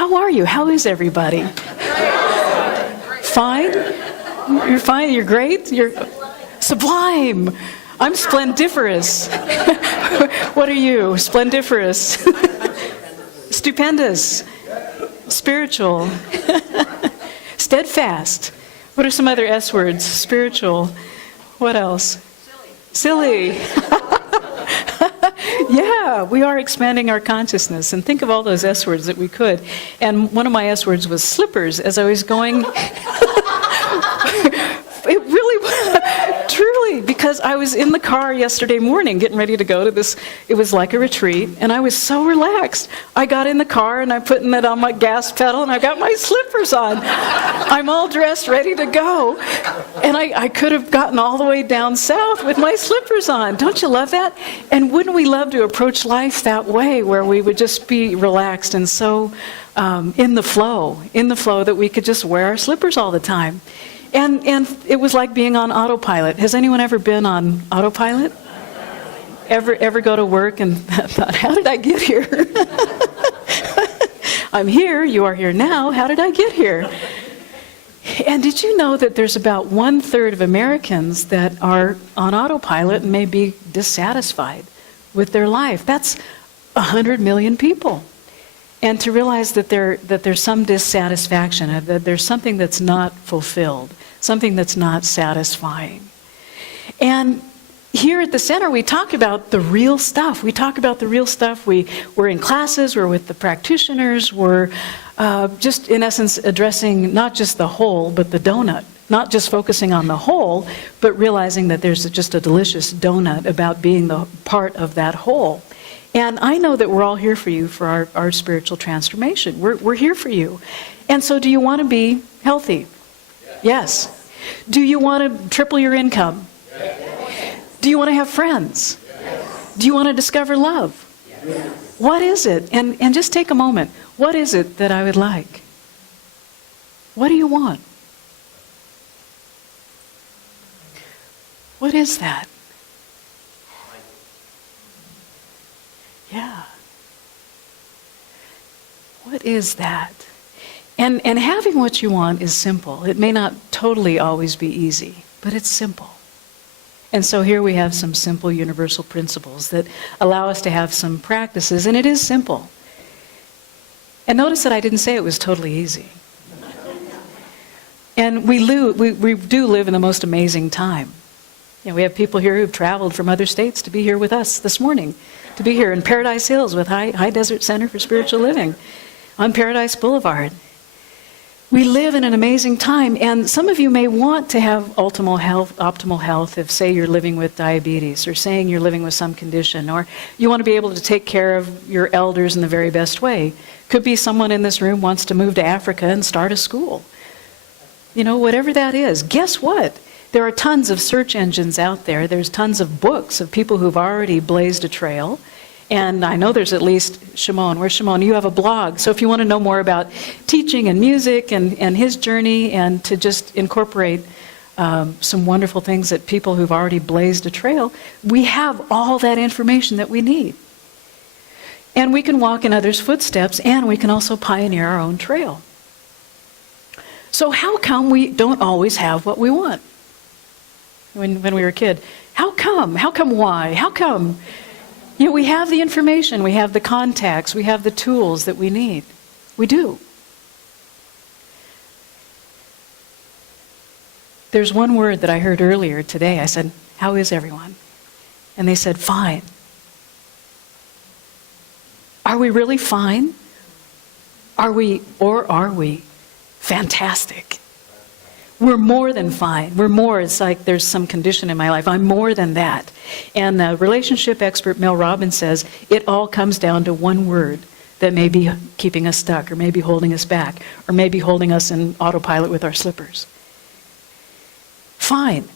How are you? How is everybody? Fine? You're fine? You're great? You're sublime. I'm splendiferous. What are you? Splendiferous. Stupendous. Spiritual. Steadfast. What are some other S words? Spiritual. What else? Silly. Yeah, we are expanding our consciousness. And think of all those S words that we could. And one of my S words was slippers as I was going. It really was, truly, because I was in the car yesterday morning getting ready to go to this, it was like a retreat, and I was so relaxed. I got in the car and I put it on my gas pedal and I got my slippers on. I'm all dressed, ready to go. And I could have gotten all the way down south with my slippers on. Don't you love that? And wouldn't we love to approach life that way, where we would just be relaxed and so in the flow that we could just wear our slippers all the time. And it was like being on autopilot. Has anyone ever been on autopilot? Ever go to work and thought, how did I get here? I'm here, you are here now, how did I get here? And did you know that there's about 1/3 of Americans that are on autopilot and may be dissatisfied with their life? That's 100 million people. And to realize that there's some dissatisfaction, that there's something that's not fulfilled, something that's not satisfying. And here at the center, we talk about the real stuff. We talk about the real stuff. We're in classes, we're with the practitioners, we're just, in essence, addressing not just the whole, but the donut. Not just focusing on the whole, but realizing that there's just a delicious donut about being the part of that whole. And I know that we're all here for you for our spiritual transformation. We're here for you. And so do you want to be healthy? Yes. Do you want to triple your income? Yes. Do you want to have friends? Yes. Do you want to discover love? Yes. What is it? And just take a moment. What is it that I would like? What do you want? What is that? Yeah. What is that? And having what you want is simple. It may not totally always be easy, but it's simple. And so here we have some simple universal principles that allow us to have some practices, and it is simple. And notice that I didn't say it was totally easy. And we do live in the most amazing time. You know, we have people here who've traveled from other states to be here with us this morning, to be here in Paradise Hills with High Desert Center for Spiritual Living on Paradise Boulevard. We live in an amazing time, and some of you may want to have optimal health if, say, you're living with diabetes, or saying you're living with some condition, or you want to be able to take care of your elders in the very best way. Could be someone in this room wants to move to Africa and start a school. You know, whatever that is. Guess what? There are tons of search engines out there. There's tons of books of people who've already blazed a trail. And I know there's at least Shimon. Where's Shimon? You have a blog. So if you want to know more about teaching and music and his journey, and to just incorporate some wonderful things that people who've already blazed a trail, we have all that information that we need. And we can walk in others' footsteps, and we can also pioneer our own trail. So how come we don't always have what we want? When we were a kid, how come? How come why? How come? You know, we have the information, we have the contacts, we have the tools that we need. We do. There's one word that I heard earlier today. I said, how is everyone? And they said, fine. Are we really fine? Are we fantastic? We're more than fine. We're more. It's like there's some condition in my life. I'm more than that. And the relationship expert Mel Robbins says it all comes down to one word that may be keeping us stuck, or maybe holding us back, or maybe holding us in autopilot with our slippers. Fine.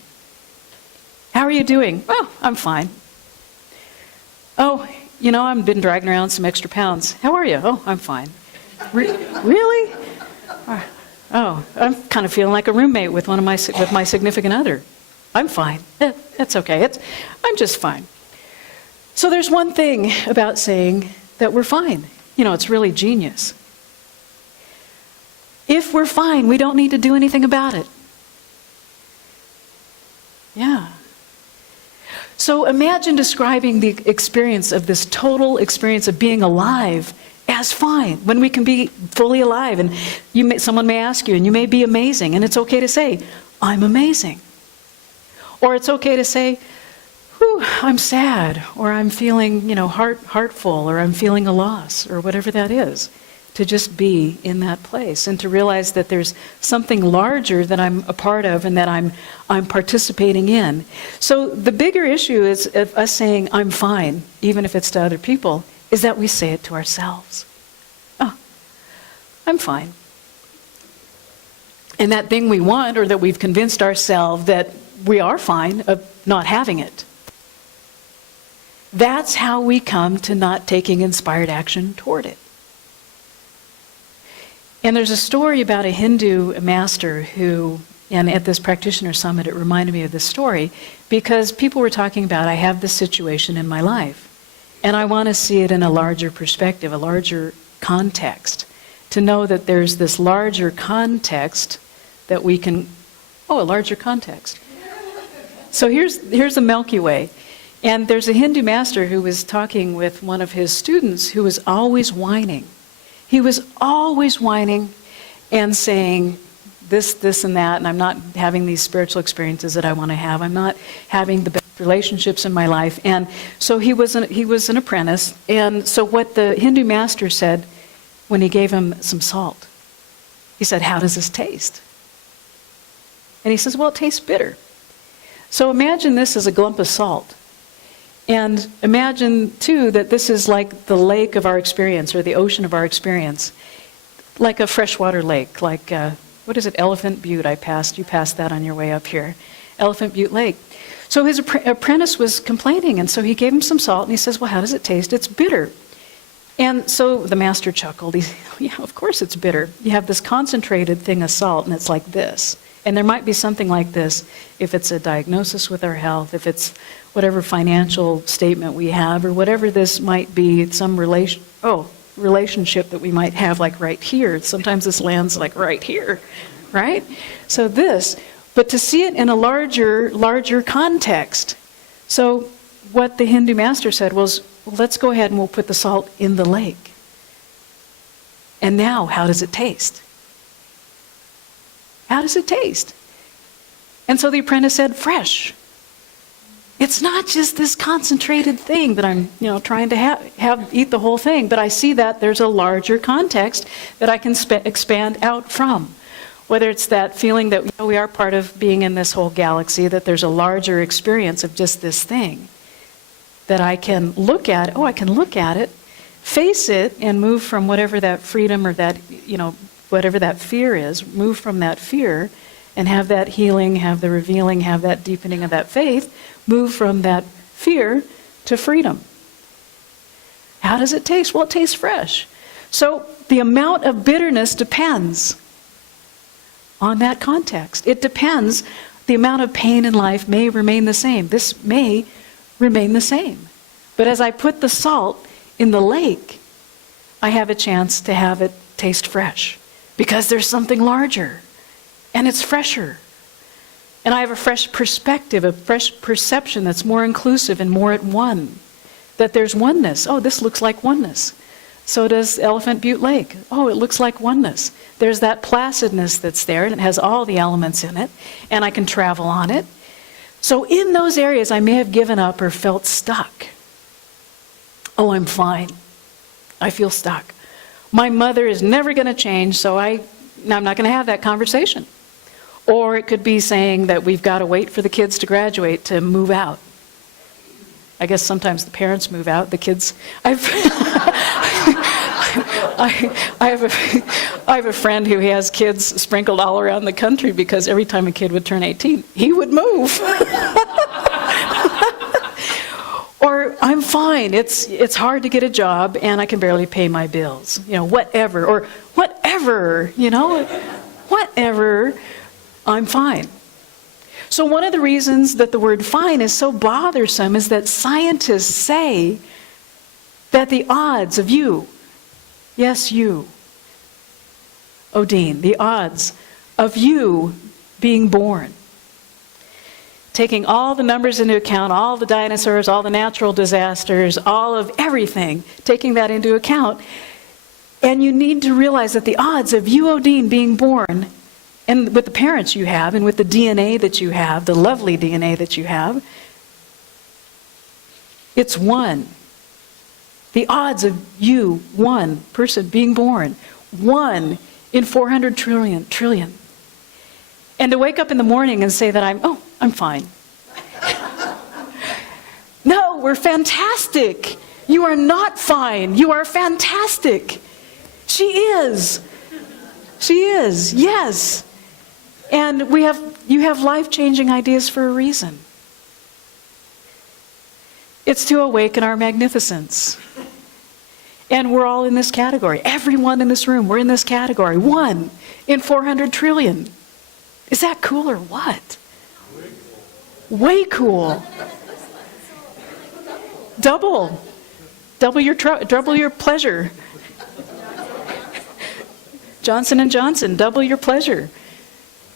How are you doing? Oh, I'm fine. Oh, you know, I've been dragging around some extra pounds. How are you? Oh, I'm fine. Really? Oh, I'm kind of feeling like a roommate with my significant other. I'm fine. That's okay. I'm just fine. So there's one thing about saying that we're fine. You know, it's really genius. If we're fine, we don't need to do anything about it. Yeah. So imagine describing the experience of this total experience of being alive as fine, when we can be fully alive. And someone may ask you, and you may be amazing, and it's okay to say, I'm amazing. Or it's okay to say, whew, I'm sad, or I'm feeling, heartful, or I'm feeling a loss, or whatever that is. To just be in that place and to realize that there's something larger that I'm a part of and that I'm participating in. So the bigger issue is of us saying, I'm fine, even if it's to other people, is that we say it to ourselves. Oh, I'm fine. And that thing we want, or that we've convinced ourselves that we are fine of not having it. That's how we come to not taking inspired action toward it. And there's a story about a Hindu master who, and at this practitioner summit, it reminded me of this story, because people were talking about, I have this situation in my life, and I want to see it in a larger perspective, a larger context, to know that there's this larger context that we can, a larger context. So here's the Milky Way. And there's a Hindu master who was talking with one of his students who was always whining. He was always whining and saying this, and that, and I'm not having these spiritual experiences that I want to have. I'm not having the best relationships in my life. And so he was an apprentice. And so what the Hindu master said when he gave him some salt, he said, how does this taste? And he says, well, it tastes bitter. So imagine this as a lump of salt. And imagine, too, that this is like the lake of our experience, or the ocean of our experience. Like a freshwater lake, like, what is it, Elephant Butte you passed that on your way up here. Elephant Butte Lake. So his apprentice was complaining, and so he gave him some salt, and he says, well, how does it taste? It's bitter. And so the master chuckled. He said, yeah, of course it's bitter. You have this concentrated thing of salt, and it's like this. And there might be something like this if it's a diagnosis with our health, if it's whatever financial statement we have, or whatever this might be, some relationship that we might have, like right here. Sometimes this lands like right here, right? So this, but to see it in a larger context. So what the Hindu master said was, well, let's go ahead and we'll put the salt in the lake. And now, how does it taste? How does it taste? And so the apprentice said, fresh. It's not just this concentrated thing that I'm, trying to eat the whole thing, but I see that there's a larger context that I can expand out from. Whether it's that feeling that we are part of being in this whole galaxy, that there's a larger experience of just this thing, that I can look at. I can look at it, face it, and move from whatever that freedom or that, whatever that fear is, move from that fear and have that healing, have the revealing, have that deepening of that faith, move from that fear to freedom. How does it taste? Well, it tastes fresh. So the amount of bitterness depends on that context. It depends. The amount of pain in life may remain the same. This may remain the same. But as I put the salt in the lake, I have a chance to have it taste fresh because there's something larger and it's fresher. And I have a fresh perspective, a fresh perception that's more inclusive and more at one. That there's oneness. Oh, this looks like oneness. So does Elephant Butte Lake. Oh, it looks like oneness. There's that placidness that's there, and it has all the elements in it, and I can travel on it. So in those areas I may have given up or felt stuck. Oh, I'm fine. I feel stuck. My mother is never going to change, so I'm not going to have that conversation. Or it could be saying that we've got to wait for the kids to graduate to move out. I guess sometimes the parents move out, the kids... I have a friend who has kids sprinkled all around the country because every time a kid would turn 18, he would move. Or I'm fine, it's hard to get a job and I can barely pay my bills. Whatever, or whatever, whatever, I'm fine. So one of the reasons that the word fine is so bothersome is that scientists say that the odds of you, yes, you, Odin, the odds of you being born. Taking all the numbers into account, all the dinosaurs, all the natural disasters, all of everything, taking that into account. And you need to realize that the odds of you, Odin, being born, and with the parents you have, and with the DNA that you have, the lovely DNA that you have, it's 1. The odds of you, one person, being born, 1 in 400 trillion. And to wake up in the morning and say that I'm fine. No, we're fantastic. You are not fine. You are fantastic. She is. She is, yes. And you have life-changing ideas for a reason. It's to awaken our magnificence. And we're all in this category. Everyone in this room, we're in this category. 1 in 400 trillion. Is that cool or what? Way cool. Double your pleasure. Johnson & Johnson, double your pleasure.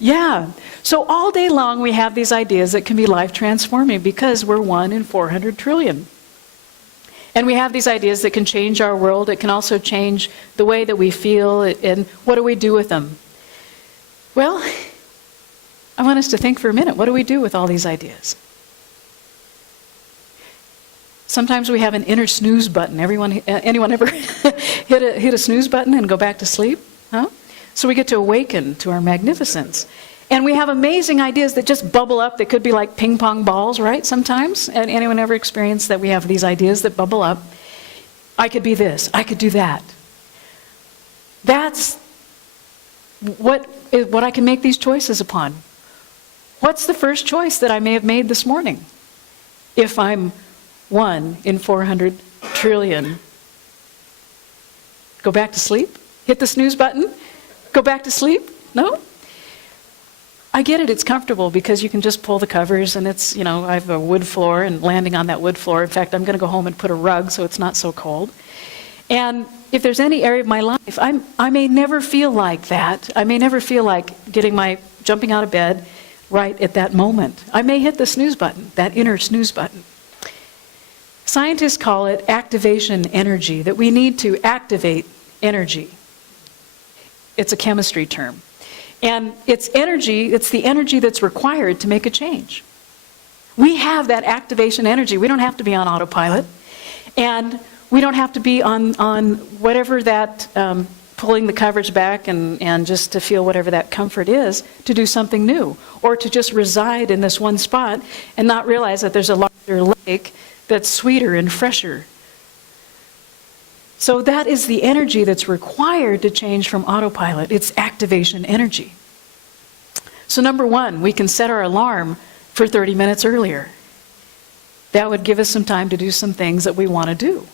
Yeah. So all day long we have these ideas that can be life transforming because we're 1 in 400 trillion. And we have these ideas that can change our world. It can also change the way that we feel. And what do we do with them? Well, I want us to think for a minute. What do we do with all these ideas? Sometimes we have an inner snooze button. Anyone ever hit a snooze button and go back to sleep? Huh? So we get to awaken to our magnificence. And we have amazing ideas that just bubble up. That could be like ping pong balls, right? Sometimes. And anyone ever experienced that we have these ideas that bubble up? I could be this. I could do that. That's what I can make these choices upon. What's the first choice that I may have made this morning? If I'm 1 in 400 trillion. Go back to sleep? Hit the snooze button? Go back to sleep? No? I get it, it's comfortable because you can just pull the covers and it's, I have a wood floor and landing on that wood floor. In fact, I'm going to go home and put a rug so it's not so cold. And if there's any area of my life, I may never feel like that. I may never feel like jumping out of bed right at that moment. I may hit the snooze button, that inner snooze button. Scientists call it activation energy, that we need to activate energy. It's a chemistry term. And it's energy, it's the energy that's required to make a change. We have that activation energy. We don't have to be on autopilot. And we don't have to be on whatever that, pulling the coverage back and just to feel whatever that comfort is, to do something new. Or to just reside in this one spot and not realize that there's a larger lake that's sweeter and fresher. So that is the energy that's required to change from autopilot. It's activation energy. So number 1, we can set our alarm for 30 minutes earlier. That would give us some time to do some things that we want to do.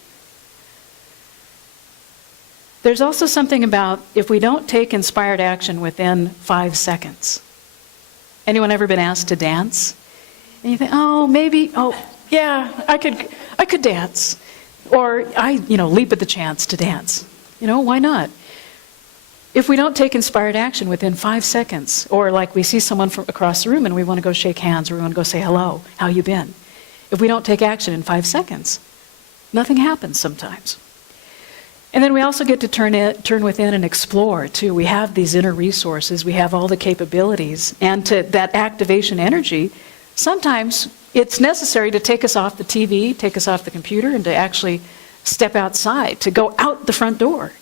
There's also something about if we don't take inspired action within 5 seconds. Anyone ever been asked to dance? And you think, yeah, I could dance. Or I leap at the chance to dance. Why not? If we don't take inspired action within 5 seconds, or like we see someone from across the room and we want to go shake hands, or we want to go say hello, how you been? If we don't take action in 5 seconds, nothing happens sometimes. And then we also get to turn within and explore too. We have these inner resources, we have all the capabilities, and to that activation energy, sometimes it's necessary to take us off the TV, take us off the computer, and to actually step outside, to go out the front door.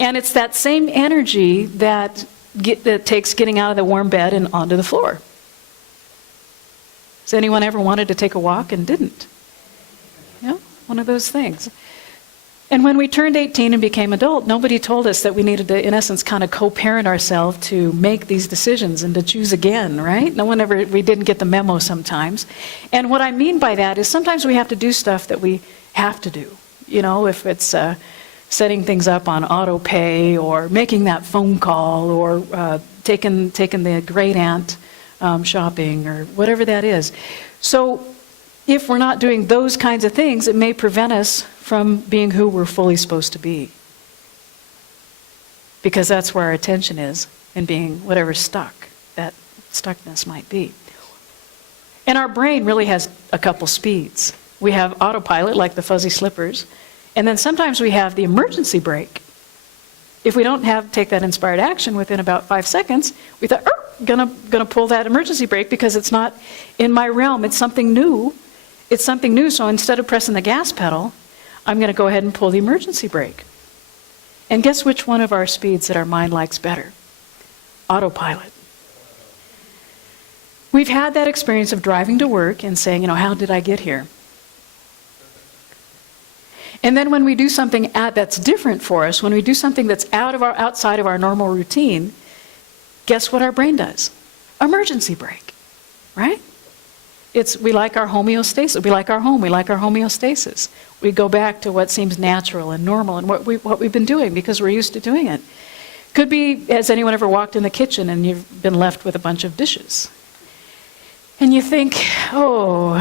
And it's that same energy that takes getting out of the warm bed and onto the floor. Has anyone ever wanted to take a walk and didn't? One of those things. And when we turned 18 and became adult, nobody told us that we needed to, in essence, kind of co-parent ourselves to make these decisions and to choose again, right? We didn't get the memo sometimes. And what I mean by that is sometimes we have to do stuff that we have to do. If it's setting things up on auto pay, or making that phone call, or taking the great aunt shopping, or whatever that is. So if we're not doing those kinds of things, it may prevent us from being who we're fully supposed to be. because that's where our attention is, and being whatever that stuckness might be. And our brain really has a couple speeds. We have autopilot, like the fuzzy slippers, and then sometimes we have the emergency brake. If we don't take that inspired action within about 5 seconds, we thought, gonna pull that emergency brake because it's not in my realm. It's something new. It's something new, so instead of pressing the gas pedal, I'm going to go ahead and pull the emergency brake. And guess which one of our speeds that our mind likes better? Autopilot. We've had that experience of driving to work and saying, how did I get here? And then when we do something that's different for us, when we do something that's outside of our normal routine, guess what our brain does? Emergency brake, right? We like our homeostasis. We like our home. We like our homeostasis. We go back to what seems natural and normal and what we've been doing because we're used to doing it. Could be, has anyone ever walked in the kitchen and you've been left with a bunch of dishes? And you think, we'll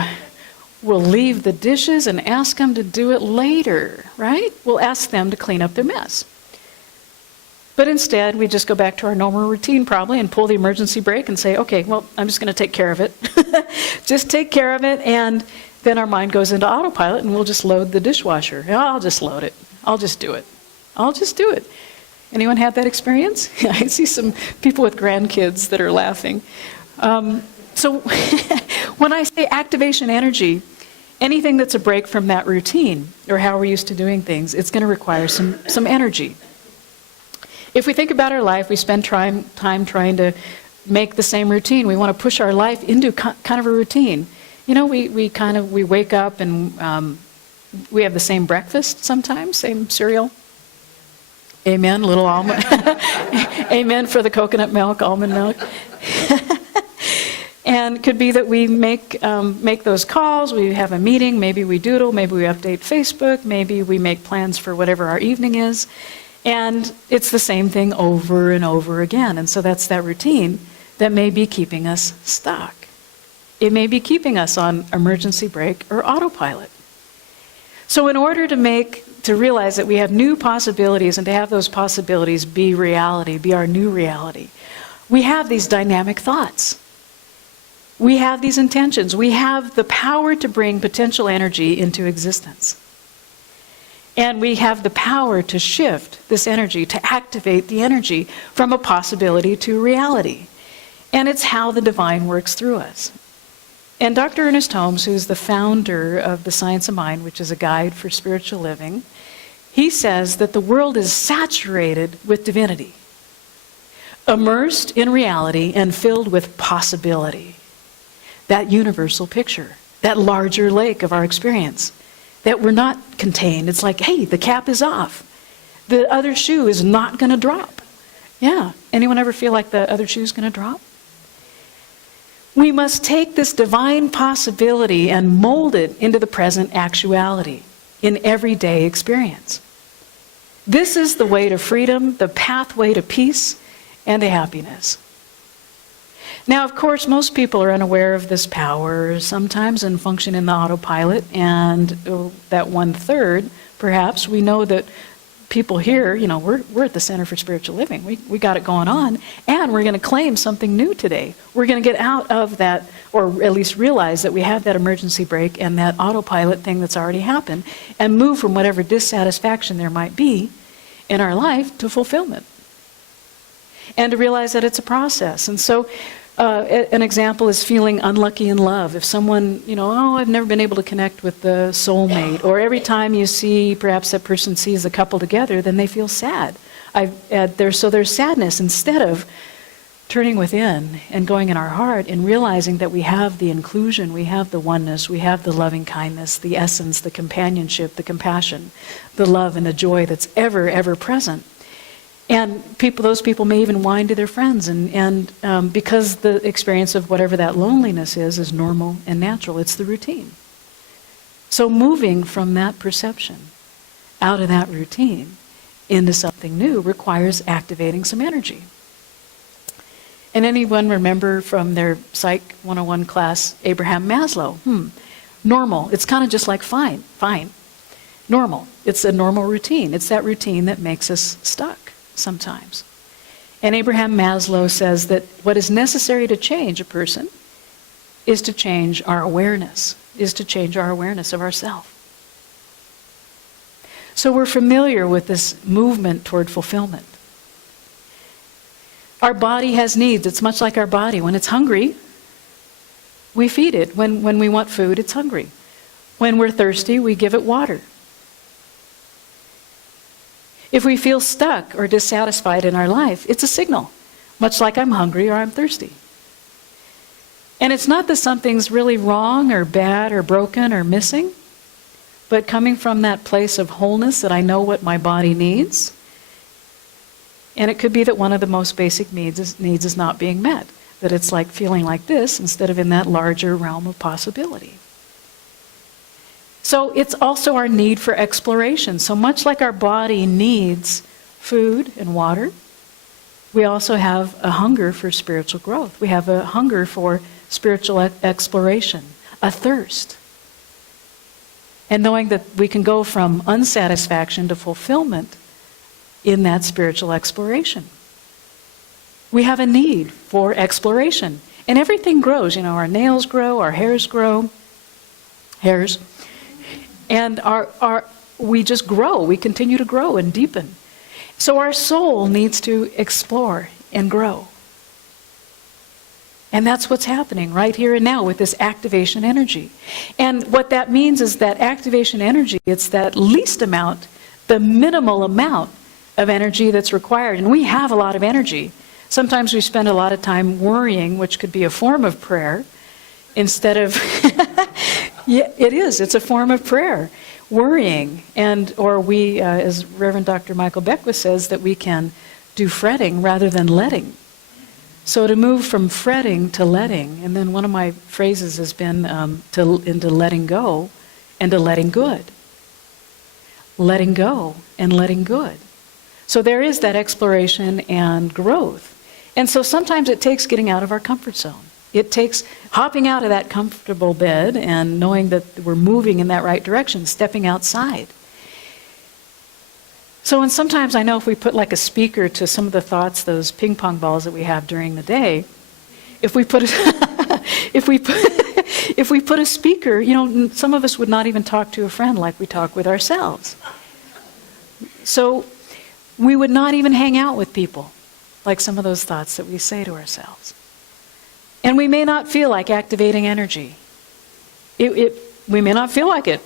leave the dishes and ask them to do it later, right? We'll ask them to clean up their mess. But instead, we just go back to our normal routine probably and pull the emergency brake and say, okay, well, I'm just going to take care of it. Just take care of it, and then our mind goes into autopilot and we'll just load the dishwasher. I'll just load it. I'll just do it. I'll just do it. Anyone had that experience? I see some people with grandkids that are laughing. So when I say activation energy, anything that's a break from that routine or how we're used to doing things, it's going to require some energy. If we think about our life, we spend time trying to make the same routine. We want to push our life into kind of a routine. We wake up and we have the same breakfast sometimes, same cereal. Amen, little almond. Amen for the coconut milk, almond milk. And it could be that we make those calls, we have a meeting, maybe we doodle, maybe we update Facebook, maybe we make plans for whatever our evening is. And it's the same thing over and over again. And so that's that routine that may be keeping us stuck. It may be keeping us on emergency brake or autopilot. So in order to realize that we have new possibilities and to have those possibilities be reality, be our new reality, we have these dynamic thoughts. We have these intentions. We have the power to bring potential energy into existence. And we have the power to shift this energy, to activate the energy from a possibility to reality. And it's how the divine works through us. And Dr. Ernest Holmes, who's the founder of the Science of Mind, which is a guide for spiritual living, he says that the world is saturated with divinity, immersed in reality and filled with possibility. That universal picture, that larger lake of our experience, that we're not contained. It's like, hey, the cap is off. The other shoe is not going to drop. Yeah. Anyone ever feel like the other shoe is going to drop? We must take this divine possibility and mold it into the present actuality in everyday experience. This is the way to freedom, the pathway to peace and to happiness. Now, of course, most people are unaware of this power sometimes and function in the autopilot, and that 1/3, perhaps, we know that people here, we're at the Center for Spiritual Living. We got it going on, and we're going to claim something new today. We're going to get out of that, or at least realize that we have that emergency brake and that autopilot thing that's already happened, and move from whatever dissatisfaction there might be in our life to fulfillment. And to realize that it's a process. And so, an example is feeling unlucky in love. If someone, I've never been able to connect with the soulmate, or every time you see, perhaps that person sees a couple together, then they feel sad. So there's sadness instead of turning within and going in our heart and realizing that we have the inclusion, we have the oneness, we have the loving kindness, the essence, the companionship, the compassion, the love and the joy that's ever, ever present. And those people may even whine to their friends, and because the experience of whatever that loneliness is normal and natural. It's the routine. So moving from that perception, out of that routine, into something new requires activating some energy. And anyone remember from their Psych 101 class, Abraham Maslow? Normal. It's kind of just like fine. Normal. It's a normal routine. It's that routine that makes us stuck. sometimes. And Abraham Maslow says that what is necessary to change a person is to change our awareness, is to change our awareness of ourselves. So we're familiar with this movement toward fulfillment. Our body has needs. It's much like our body. When it's hungry, we feed it. When we want food, it's hungry. When we're thirsty, we give it water. If we feel stuck or dissatisfied in our life, it's a signal, much like I'm hungry or I'm thirsty. And it's not that something's really wrong or bad or broken or missing, but coming from that place of wholeness that I know what my body needs. And it could be that one of the most basic needs is not being met, that it's like feeling like this instead of in that larger realm of possibility. So it's also our need for exploration. So much like our body needs food and water, we also have a hunger for spiritual growth. We have a hunger for spiritual exploration, a thirst. And knowing that we can go from unsatisfaction to fulfillment in that spiritual exploration. We have a need for exploration. And everything grows. Our nails grow, our hairs grow. And we just grow. We continue to grow and deepen. So our soul needs to explore and grow. And that's what's happening right here and now with this activation energy. And what that means is that activation energy, it's that least amount, the minimal amount of energy that's required. And we have a lot of energy. Sometimes we spend a lot of time worrying, which could be a form of prayer, instead of, yeah, it is, it's a form of prayer, worrying. Or we, as Reverend Dr. Michael Beckwith says, that we can do fretting rather than letting. So to move from fretting to letting, and then one of my phrases has been into letting go and to letting good. Letting go and letting good. So there is that exploration and growth. And so sometimes it takes getting out of our comfort zone. It takes hopping out of that comfortable bed and knowing that we're moving in that right direction, stepping outside. So, and sometimes I know if we put like a speaker to some of the thoughts, those ping pong balls that we have during the day, if we put a speaker, some of us would not even talk to a friend like we talk with ourselves. So we would not even hang out with people like some of those thoughts that we say to ourselves. And we may not feel like activating energy. We may not feel like it.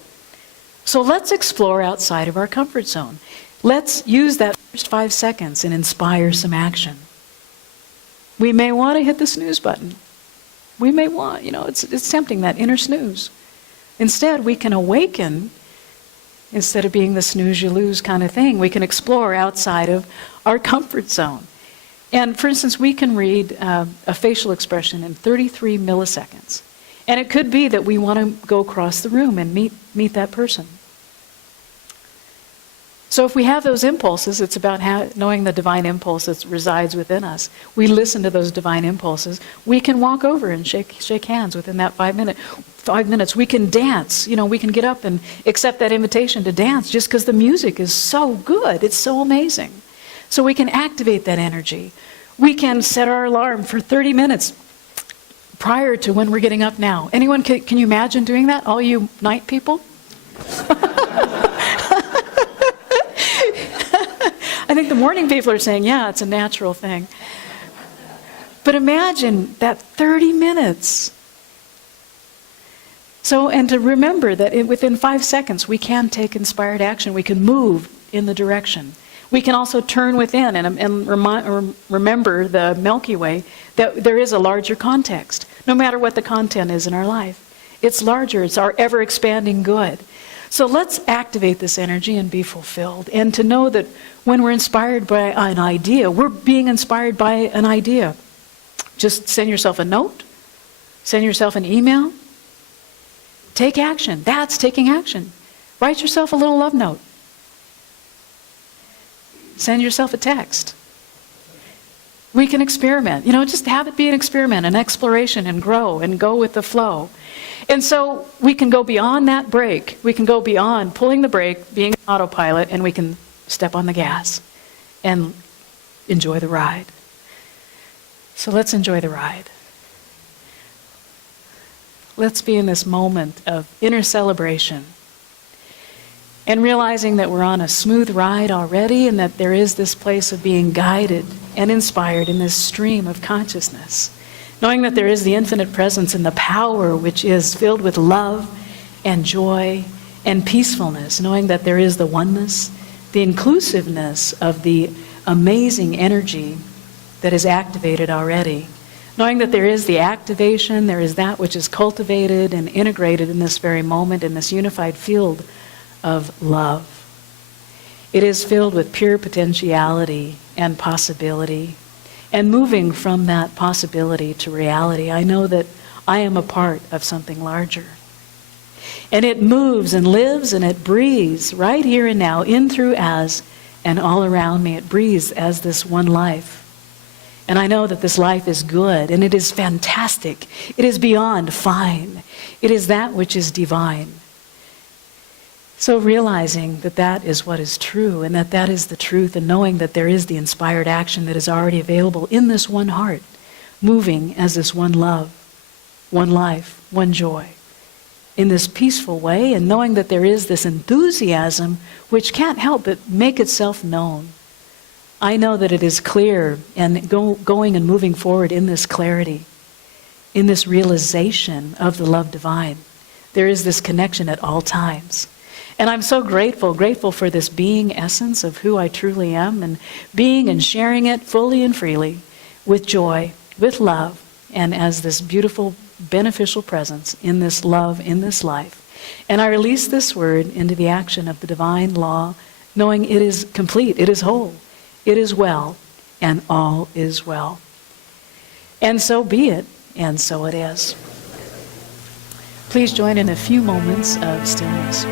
So let's explore outside of our comfort zone. Let's use that first 5 seconds and inspire some action. We may want to hit the snooze button. We may want, it's tempting, that inner snooze. Instead, we can awaken, instead of being the snooze you lose kind of thing. We can explore outside of our comfort zone. And for instance, we can read a facial expression in 33 milliseconds. And it could be that we want to go across the room and meet that person. So if we have those impulses, it's about knowing the divine impulse that resides within us. We listen to those divine impulses. We can walk over and shake hands within that 5 minutes. We can dance. We can get up and accept that invitation to dance just because the music is so good. It's so amazing. So we can activate that energy. We can set our alarm for 30 minutes prior to when we're getting up now. Anyone, can you imagine doing that? All you night people? I think the morning people are saying, yeah, it's a natural thing. But imagine that 30 minutes. So, and to remember that within 5 seconds, we can take inspired action. We can move in the direction. We can also turn within and remember the Milky Way, that there is a larger context, no matter what the content is in our life. It's larger. It's our ever-expanding good. So let's activate this energy and be fulfilled. And to know that when we're inspired by an idea, we're being inspired by an idea. Just send yourself a note. Send yourself an email. Take action. That's taking action. Write yourself a little love note. Send yourself a text. We can experiment. Just have it be an experiment, an exploration, and grow and go with the flow. And so we can go beyond that brake. We can go beyond pulling the brake, being an autopilot, and we can step on the gas and enjoy the ride. So let's enjoy the ride. Let's be in this moment of inner celebration and realizing that we're on a smooth ride already and that there is this place of being guided and inspired in this stream of consciousness. Knowing that there is the infinite presence and the power which is filled with love and joy and peacefulness. Knowing that there is the oneness, the inclusiveness of the amazing energy that is activated already. Knowing that there is the activation, there is that which is cultivated and integrated in this very moment in this unified field of love. It is filled with pure potentiality and possibility. And moving from that possibility to reality, I know that I am a part of something larger. And it moves and lives and it breathes right here and now, in, through, as, and all around me. It breathes as this one life. And I know that this life is good and it is fantastic. It is beyond fine. It is that which is divine. So realizing that that is what is true and that that is the truth, and knowing that there is the inspired action that is already available in this one heart, moving as this one love, one life, one joy, in this peaceful way, and knowing that there is this enthusiasm which can't help but make itself known. I know that it is clear, and going and moving forward in this clarity, in this realization of the love divine. There is this connection at all times. And I'm so grateful for this being essence of who I truly am, and being and sharing it fully and freely with joy, with love, and as this beautiful, beneficial presence in this love, in this life. And I release this word into the action of the divine law, knowing it is complete, it is whole, it is well, and all is well. And so be it, and so it is. Please join in a few moments of stillness.